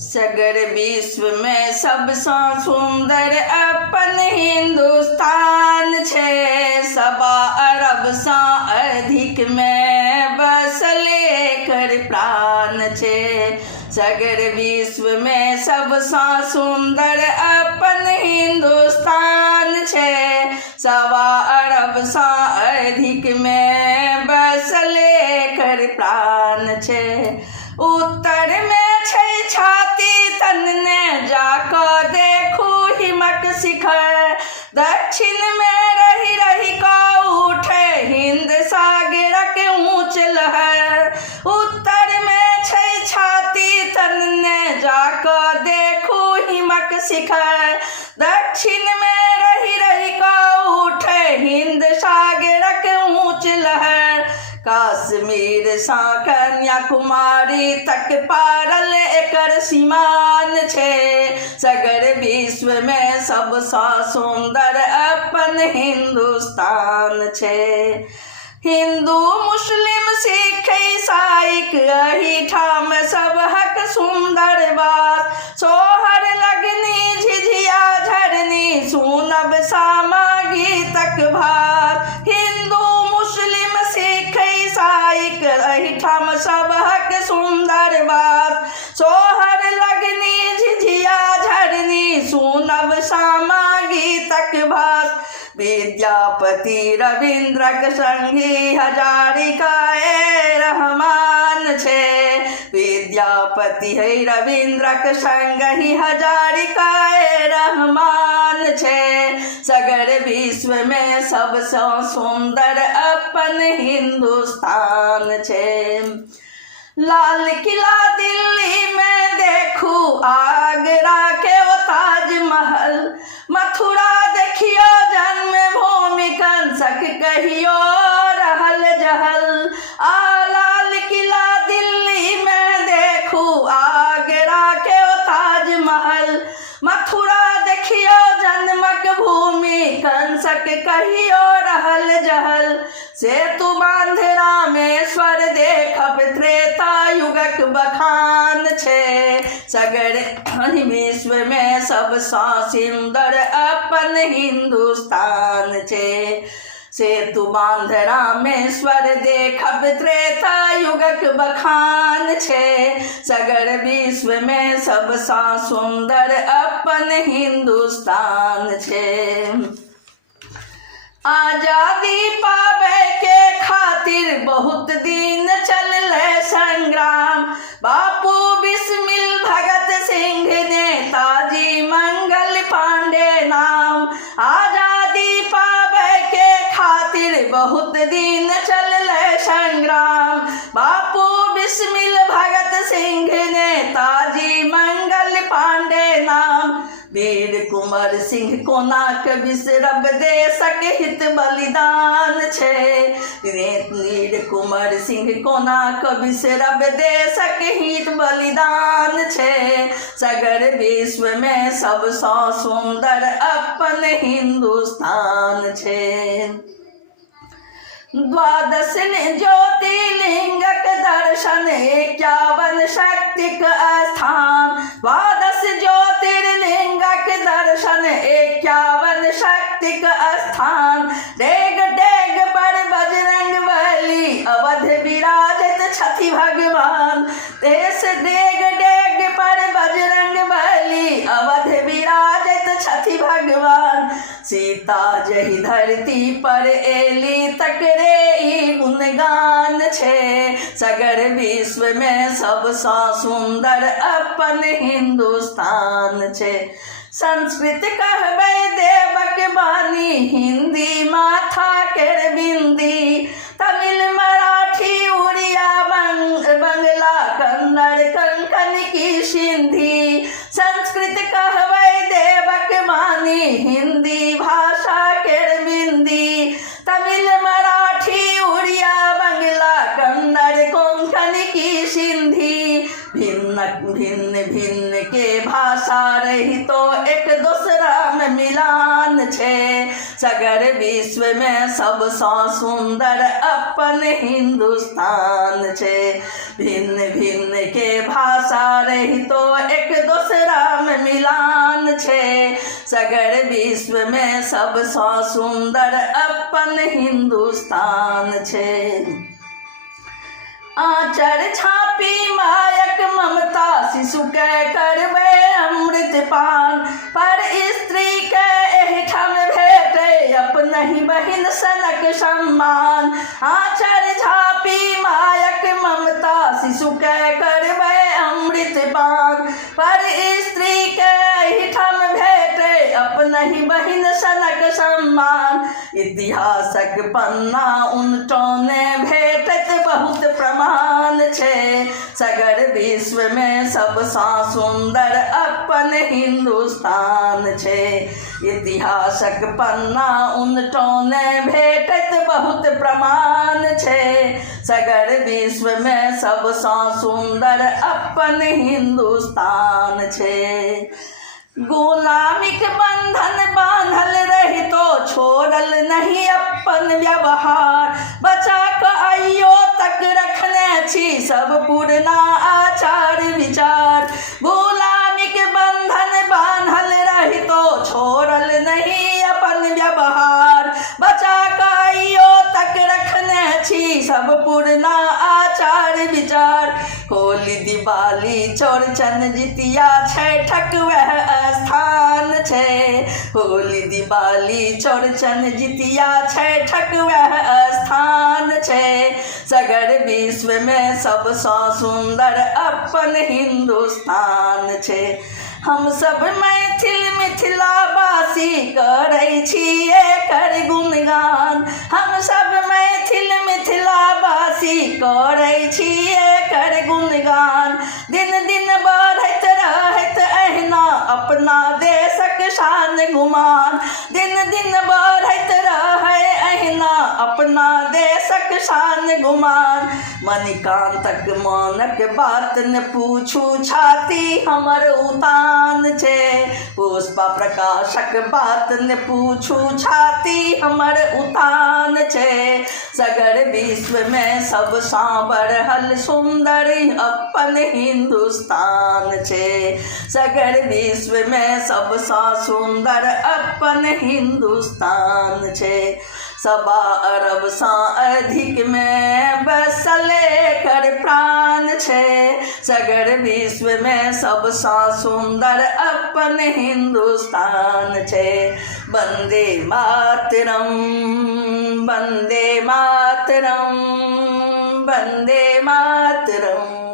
सगर विश्व में सबसे सुंदर अपन हिंदुस्तान छे। 1.25 से अधिक में बसल एकर प्राण छे। सगर विश्व में सबसे सुंदर अपन हिंदुस्तान छे। 1.25 से अधिक में बसल एकर प्राण छे। उत्तर में छै छाती तनने जाके देखू हिमक शिखर। दक्षिण में रही रही का उठे हिंद सागरक ऊंच लहर। उत्तर में छै छाती तनने जाके देखू हिमक शिखर। दक्षिण में रही रही का उठे हिंद सागरक ऊंच लहर। कश्मीर से कन्याकुमारी तक पारल एकर सीमान छे। सगर विश्व में सबसे सुंदर अपन हिंदुस्तान छे। हिंदू मुस्लिम सिख ईसाईक एही ठाम सबहक सुंदर बात। सोहर लगनी झिझिया झरनी सुनब सामा गीतक भात। हिंदू मुस्लिम सिख ईसाईक एही ठाम सबहक सुंदर बात। सोहर लगनी झिझिया झरनी सुनब सामा गीतक भात। विद्यापति रविंद्रक संगी हजारिकाए रहमान छे। विद्यापति है रविंद्रक संगी हजारिकाए रहमान छे। सगर विश्व में सबसे सुंदर अपन हिंदुस्तान छे। लाल किला दिल्ली में देखू आगरा के ओ ताजमहल। मथुरा देखियो जन्मभूमि कंसक कहियो रहल जहल। लाल किला दिल्ली में देखू आगरा के ओ ताजमहल। मथुरा देखियो जन्मक भूमि कंसक कहियो रहल जहल। सेतु बांध रामेश्वर देखब त्रेता युगक बखान छे। सगर विश्व में सबसे सुंदर अपन हिंदुस्तान छे। सेतु बांध रामेश्वर देखब त्रेता युगक बखान छे। सगर विश्व में सबसे सुंदर अपन हिंदुस्तान छे। आजादी पावे के खातिर बहुत दिन चलले संग्राम। बापू बिस्मिल भगत सिंह नेताजी मंगल पांडे नाम। आजादी पावे के खातिर बहुत दिन चलले संग्राम। बापू बिस्मिल भगत सिंह नेताजी मंगल पांडे नाम। वीर कुंवर सिंह कोनाक बिसरब देशक हित बलिदान छे। वीर कुंवर सिंह कोनाक बिसरब देशक हित बलिदान छे। सगर विश्व में सबसे सुंदर अपन हिंदुस्तान छे। 12 ज्योतिर्लिंगक दर्शन 51 शक्तिक स्थान। 12 ज्योतिर्लिंगक दर्शन 51 शक्तिक स्थान। डेग डेग पर बजरंग बली अवध विराजत छथि भगवान। देश डेग डेग पर बजरंग बली अवध विराजत छथि भगवान। सीता जही धरती पर एली तकरे गुणगान छे। सगर विश्व में सबसे सुंदर अपन हिंदुस्तान छे। संस्कृत कहबै देवक बानी हिंदी माथा केर बिंदी। तमिल मराठी उड़िया बंगला कन्नड़ कंकन की सिंधी। संस्कृत कहबै देवक बानी हिंदी भाषा केर बिंदी। तमिल मराठी उड़िया बंगला कन्नड़ कोंकण की सिंधी। भिन्न भिन्न भिन्न के भाषा रही तो एक दूसरा में मिलान छे। सगर विश्व में सबसे सुंदर अपन हिंदुस्तान छे। भिन्न भिन्न के भाषा रही तो एक दूसरा में मिलान छे। सगर विश्व में सबसे सुंदर अपन हिंदुस्तान छे। आचर छापी मायक ममता शिशु के करबे अमृत पान। पर स्त्री के एहिठाम भेटे अपनहि बहिन सनक सम्मान। आचर छापी मायक ममता शिशु के करबे अमृत पान। पर स्त्री के एहिठाम भेटे अपनहि बहिन सनक सम्मान। इतिहासक पन्ना उनटोने भेटत बहुत प्रमाण छे। सगर विश्व में सबसे सुंदर अपन हिंदुस्तान छे। इतिहासक पन्ना उनटोने भेटत बहुत प्रमाण छे। सगर विश्व में सबसे सुंदर अपन हिंदुस्तान छे। गुलामिक बंधन बांधल रही तो छोड़ल नहीं अपन व्यवहार। बचा के आइयो तक रखने छी सब पुरना आचार विचार। गुलामिक बंधन बांधल रही तो छोड़ल नहीं अपन व्यवहार। बचा के आइयो तक रखने छी सब पुरना आचार विचार। होली दिवाली चौरचन जितिया छठक वह स्थान छे। होली दिवाली चौरचन जितिया छठक वह स्थान छे। सगर विश्व में सबसे सुंदर अपन हिंदुस्तान छे। हम सब मैथिल मिथिलावासी करै छी एकर गुणगान। हम सब मैथिल मिथिलावासी करै छी एकर गुणगान। दिन दिन बढ़ैत रहैत अहिना अपना देशक शान गुमान। दिन दिन बढ़ैत रहे अहिना अपना देशक शान गुमान। मणिकांतक मानक बात न पूछू छाती हमर उतान छे। पुष्पा प्रकाशक बात न पूछू छाती हमर उतान छे। सगर विश्व में सबसे बढ़ल सुंदर अपन हिंदुस्तान छे। सगर विश्व में सबसे सुंदर अपन हिंदुस्तान छे। 1.25 अरब सा अधिक में बसल एकर प्राण छे। सगर विश्व में सबसे सुंदर अपन हिंदुस्तान छे। वंदे मातरम, वंदे मातरम, वंदे मातरम।